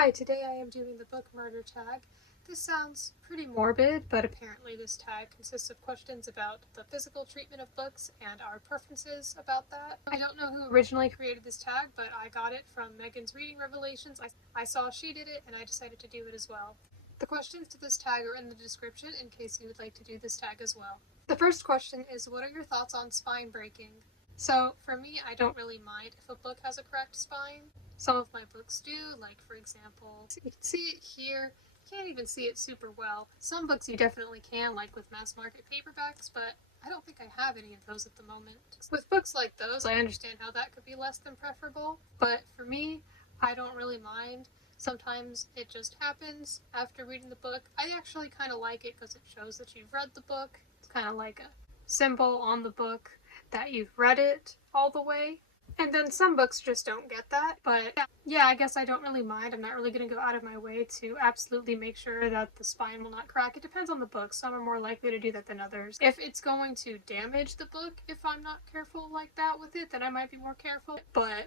Hi, today I am doing the book murder tag. This sounds pretty morbid, but apparently this tag consists of questions about the physical treatment of books and our preferences about that. I don't know who originally created this tag, but I got it from Megan's Reading Revelations. I saw she did it and I decided to do it as well. The questions to this tag are in the description in case you would like to do this tag as well. The first question is, what are your thoughts on spine breaking? So for me, I don't really mind if a book has a cracked spine. Some of my books do, like for example, you can see it here. You can't even see it super well. Some books you definitely can, like with mass market paperbacks, but I don't think I have any of those at the moment. With books like those, I understand how that could be less than preferable, but for me, I don't really mind. Sometimes it just happens after reading the book. I actually kind of like it because it shows that you've read the book. It's kind of like a symbol on the book that you've read it all the way. And then some books just don't get that, but yeah, I guess I don't really mind. I'm not really going to go out of my way to absolutely make sure that the spine will not crack. It depends on the book. Some are more likely to do that than others. If it's going to damage the book, if I'm not careful like that with it, then I might be more careful. But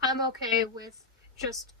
I'm okay with just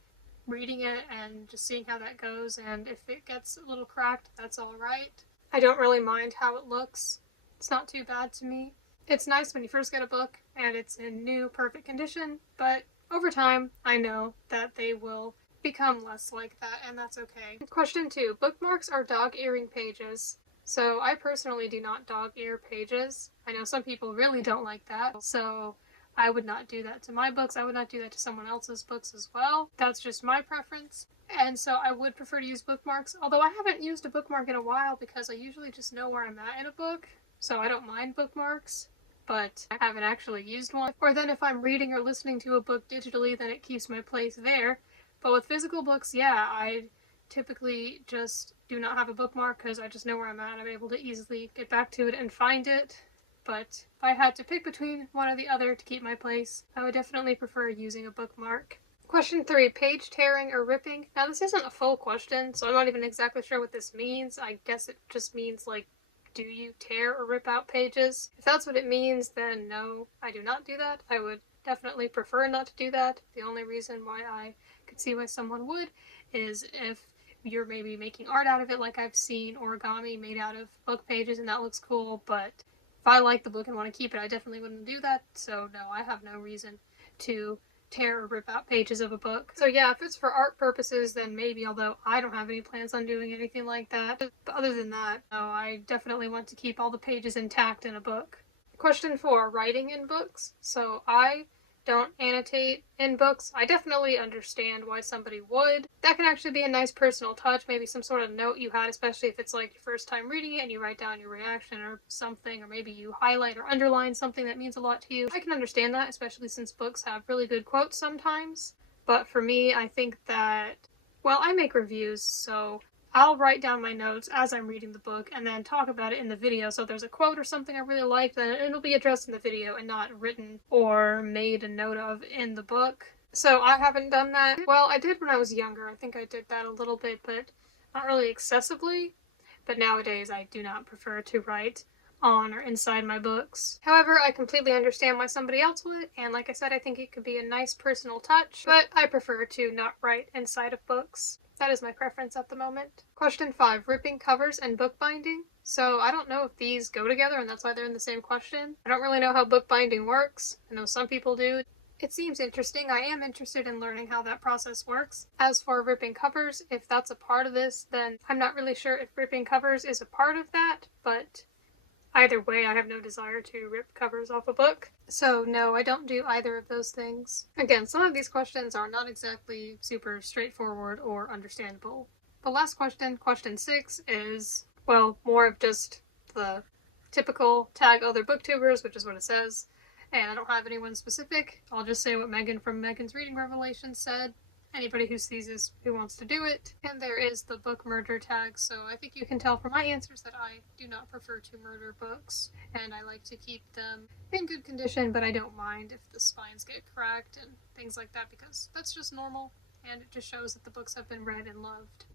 reading it and just seeing how that goes, and if it gets a little cracked, that's alright. I don't really mind how it looks. It's not too bad to me. It's nice when you first get a book and it's in new, perfect condition, but over time, I know that they will become less like that, and that's okay. Question 2. Bookmarks are dog-earing pages. So I personally do not dog-ear pages. I know some people really don't like that, so I would not do that to my books. I would not do that to someone else's books as well. That's just my preference. And so I would prefer to use bookmarks, although I haven't used a bookmark in a while because I usually just know where I'm at in a book, so I don't mind bookmarks. But I haven't actually used one. Or then if I'm reading or listening to a book digitally, then it keeps my place there. But with physical books, yeah, I typically just do not have a bookmark because I just know where I'm at. I'm able to easily get back to it and find it. But if I had to pick between one or the other to keep my place, I would definitely prefer using a bookmark. Question 3. Page tearing or ripping? Now this isn't a full question, so I'm not even exactly sure what this means. I guess it just means like, do you tear or rip out pages? If that's what it means, then no, I do not do that. I would definitely prefer not to do that. The only reason why I could see why someone would is if you're maybe making art out of it, like I've seen origami made out of book pages and that looks cool, but if I like the book and want to keep it, I definitely wouldn't do that. So no, I have no reason to tear or rip out pages of a book. So yeah, if it's for art purposes, then maybe, although I don't have any plans on doing anything like that. But other than that, no, I definitely want to keep all the pages intact in a book. Question 4, writing in books. So I don't annotate in books. I definitely understand why somebody would. That can actually be a nice personal touch, maybe some sort of note you had, especially if it's like your first time reading it and you write down your reaction or something, or maybe you highlight or underline something that means a lot to you. I can understand that, especially since books have really good quotes sometimes. But for me, I think that, well, I make reviews, so I'll write down my notes as I'm reading the book and then talk about it in the video. So if there's a quote or something I really like, then it'll be addressed in the video and not written or made a note of in the book. So I haven't done that. Well, I did when I was younger. I think I did that a little bit, but not really excessively. But nowadays I do not prefer to write on or inside my books. However, I completely understand why somebody else would, and like I said, I think it could be a nice personal touch, but I prefer to not write inside of books. That is my preference at the moment. Question 5, ripping covers and bookbinding. So I don't know if these go together and that's why they're in the same question. I don't really know how bookbinding works. I know some people do. It seems interesting. I am interested in learning how that process works. As for ripping covers, if that's a part of this, then I'm not really sure if ripping covers is a part of that, but either way, I have no desire to rip covers off a book. So no, I don't do either of those things. Again, some of these questions are not exactly super straightforward or understandable. The last question, question 6, is, well, more of just the typical tag other booktubers, which is what it says. And I don't have anyone specific. I'll just say what Megan from Megan's Reading Revelations said. Anybody who sees this who wants to do it. And there is the book murder tag, so I think you can tell from my answers that I do not prefer to murder books, and I like to keep them in good condition, but I don't mind if the spines get cracked and things like that because that's just normal, and it just shows that the books have been read and loved.